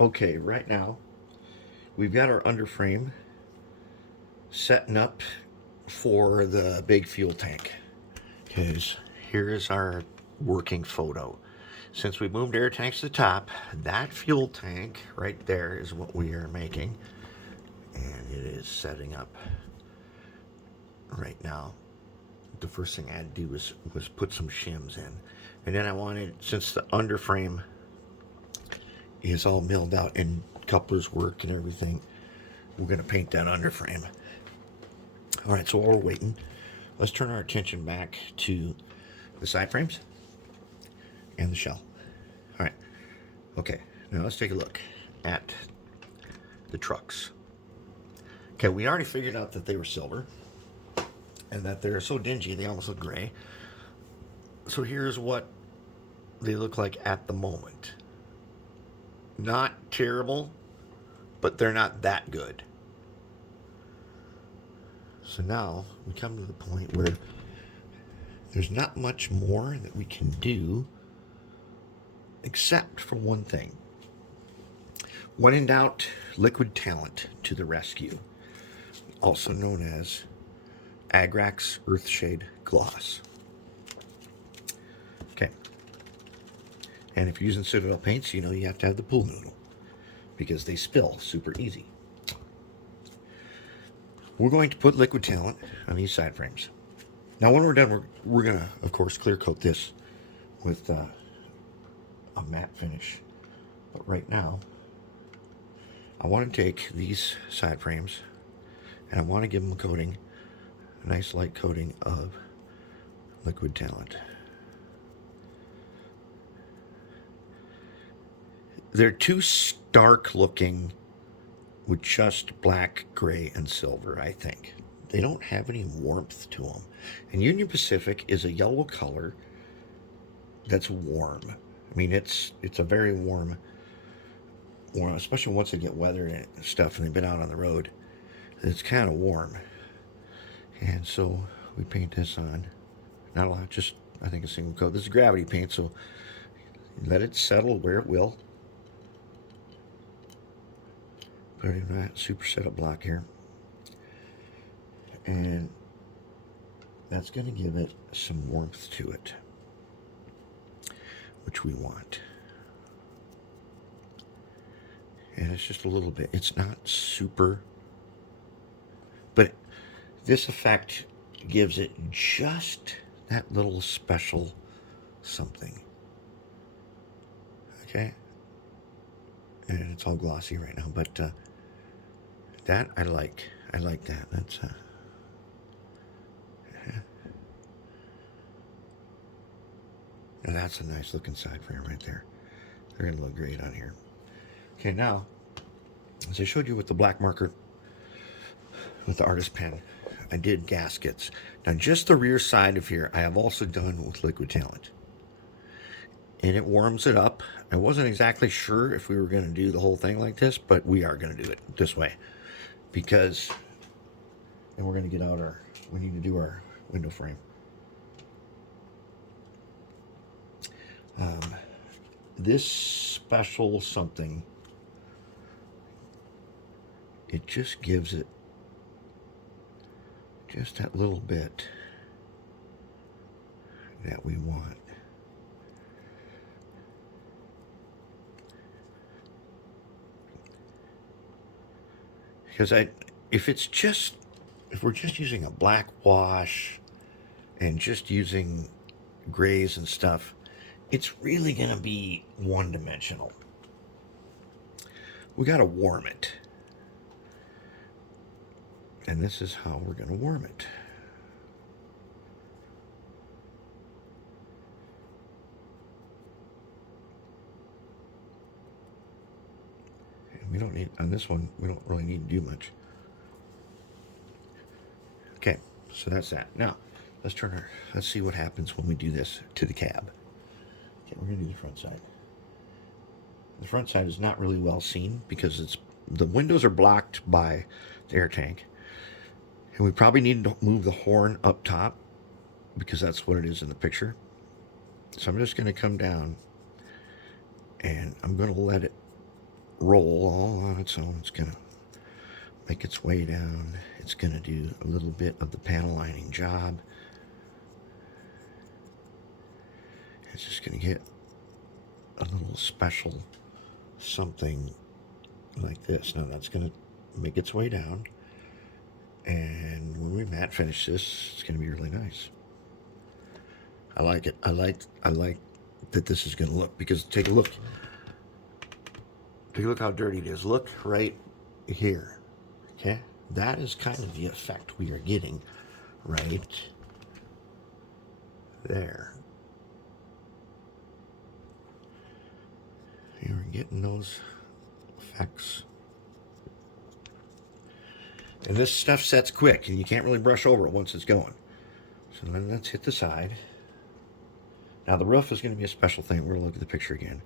Okay, right now we've got our underframe setting up for the big fuel tank. Because here is our working photo. Since we moved air tanks to the top, that fuel tank right there is what we are making. And it is setting up right now. The first thing I had to do was put some shims in. And then I wanted, since the underframe is all milled out and couplers work and everything, we're going to paint that underframe. All right, so while we're waiting, let's turn our attention back to the side frames and the shell. All right, okay, now let's take a look at the trucks. Okay, we already figured out that they were silver and that they're so dingy they almost look gray. So here's what they look like at the moment. Not terrible, but they're not that good. So now we come to the point where there's not much more that we can do except for one thing. When in doubt, liquid talent to the rescue, also known as Agrax Earthshade Gloss. Okay. And if you're using Citadel paints, you know you have to have the pool noodle because they spill super easy. We're going to put liquid talent on these side frames. Now when we're done, we're going to, of course, clear coat this with a matte finish. But right now, I want to take these side frames and I want to give them a coating, a nice light coating of liquid talent. They're too stark looking with just black, gray, and silver, I think. They don't have any warmth to them. And Union Pacific is a yellow color that's warm. I mean, it's a very warm, especially once they get weather and stuff and they've been out on the road. It's kind of warm. And so we paint this on. Not a lot, just, I think, a single coat. This is gravity paint, so let it settle where it will. Put it in that super setup block here. And that's going to give it some warmth to it, which we want. And it's just a little bit. It's not super, but this effect gives it just that little special something. Okay? And it's all glossy right now, but that I like. I like that. That's and that's a nice looking side frame right there. They're gonna look great on here. Okay, now, as I showed you with the black marker, with the artist pen, I did gaskets. Now just the rear side of here, I have also done with liquid talent. And it warms it up. I wasn't exactly sure if we were gonna do the whole thing like this, but we are gonna do it this way. Because, and we're gonna get out we need to do our window frame. This special something, it just gives it just that little bit that we want. Because if we're just using a black wash and just using grays and stuff, it's really going to be one-dimensional. We got to warm it. And this is how we're going to warm it. And we don't need, on this one, we don't really need to do much. Okay, so that's that. Now, let's see what happens when we do this to the cab. Okay, we're going to do the front side. The front side is not really well seen because the windows are blocked by the air tank. And we probably need to move the horn up top because that's what it is in the picture. So I'm just going to come down and I'm going to let it roll all on its own. It's going to make its way down. It's going to do a little bit of the panel lining job. It's just going to get a little special something like this. Now that's going to make its way down. And when we matte finish this, it's going to be really nice. I like it. I like that this is going to look, because take a look. Take a look how dirty it is. Look right here. Okay? That is kind of the effect we are getting right there. You're getting those effects. And this stuff sets quick, and you can't really brush over it once it's going. So then let's hit the side. Now the roof is going to be a special thing. We're going to look at the picture again.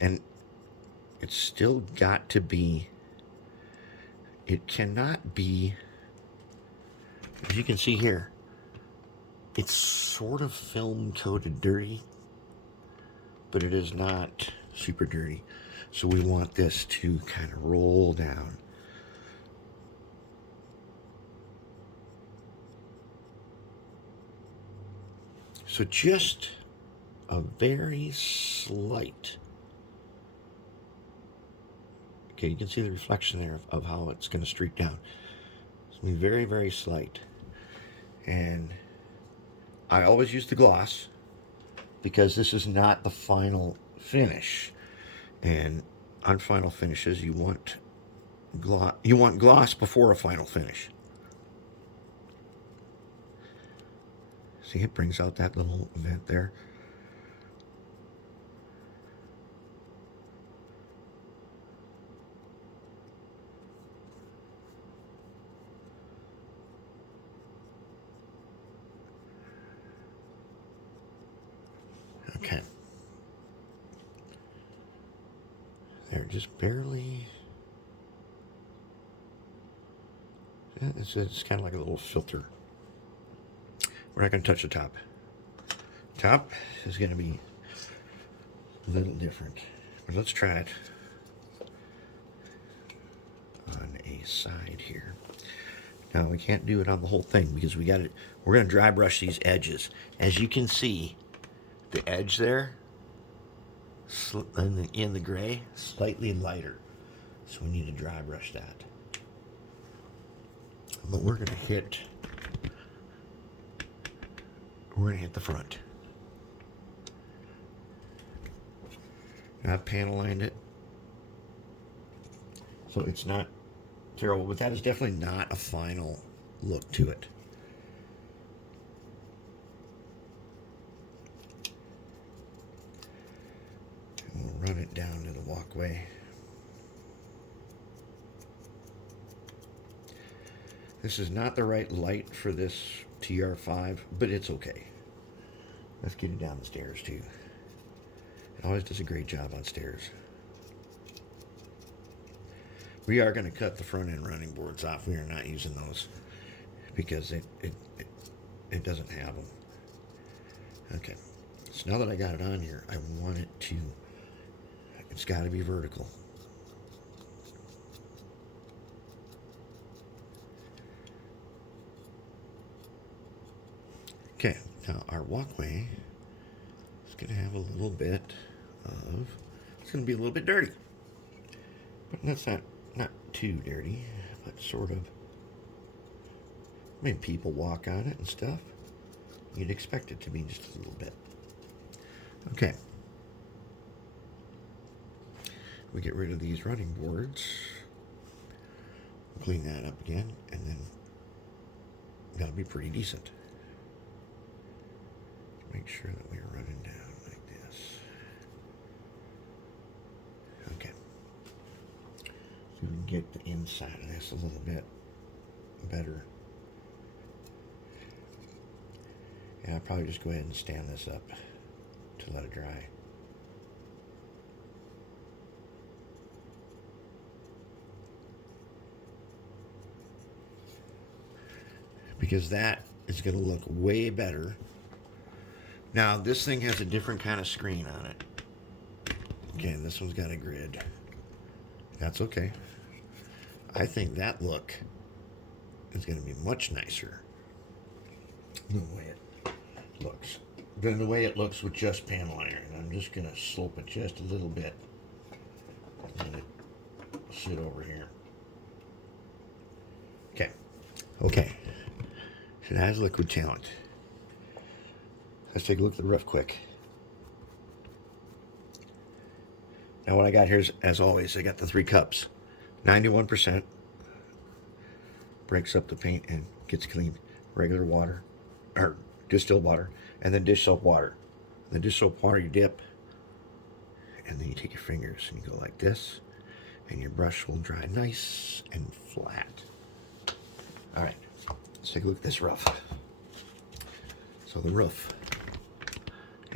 And it's still got to be, it cannot be, as you can see here, it's sort of film coated dirty, but it is not super dirty. So we want this to kind of roll down. So just a very slight, okay, you can see the reflection there of how it's going to streak down. It's going to be very, very slight. And I always use the gloss because this is not the final finish. And on final finishes, you want gloss before a final finish. See, it brings out that little vent there. Okay. There, just barely. Yeah, it's kind of like a little filter. We're not going to touch the top. Top is going to be a little different. But let's try it on a side here. Now we can't do it on the whole thing because we got it. We're going to dry brush these edges. As you can see, the edge there in the gray, slightly lighter. So we need to dry brush that. But we're going to hit the front. And I've panel lined it, so it's not terrible, but that is definitely not a final look to it. And we'll run it down to the walkway. This is not the right light for this TR5, but it's okay. Let's get it down the stairs too. It always does a great job on stairs. We are going to cut the front end running boards off. We are not using those because it doesn't have them. Okay, so now that I got it on here, I want it to, it's got to be vertical. Okay, now our walkway is going to have a little bit of, it's going to be a little bit dirty. But that's not too dirty, but sort of. I mean, people walk on it and stuff. You'd expect it to be just a little bit. Okay. We get rid of these running boards. Clean that up again, and then that'll be pretty decent. Make sure that we're running down like this. Okay. So we can get the inside of this a little bit better. And I'll probably just go ahead and stand this up to let it dry. Because that is going to look way better. Now, this thing has a different kind of screen on it. Again, this one's got a grid. That's okay. I think that look is going to be much nicer than the way it looks. Than the way it looks with just panel iron. I'm just going to slope it just a little bit. Let it sit over here. Okay. Okay. So it has liquid talent. Let's take a look at the roof quick. Now what I got here is, as always, I got the 3 cups. 91% breaks up the paint and gets clean. Regular water, or distilled water, and then dish soap water. The dish soap water you dip, and then you take your fingers and you go like this, and your brush will dry nice and flat. All right, let's take a look at this roof. So the roof,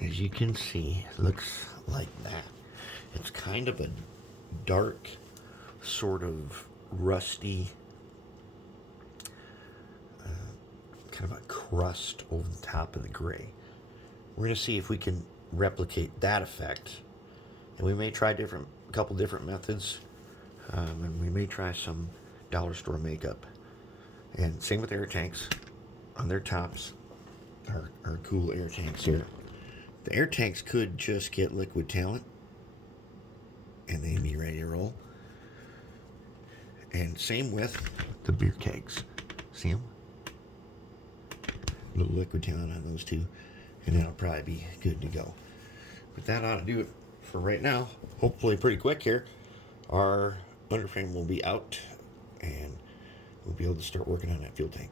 as you can see, looks like that. It's kind of a dark, sort of rusty, kind of a crust over the top of the gray. We're going to see if we can replicate that effect. And we may try a couple different methods. And we may try some dollar store makeup. And same with air tanks. On their tops are cool air tanks here. The air tanks could just get liquid talent and they'd be ready to roll. And same with the beer kegs. See them? A little liquid talent on those two, and that'll probably be good to go. But that ought to do it for right now. Hopefully pretty quick here. Our underframe will be out, and we'll be able to start working on that fuel tank.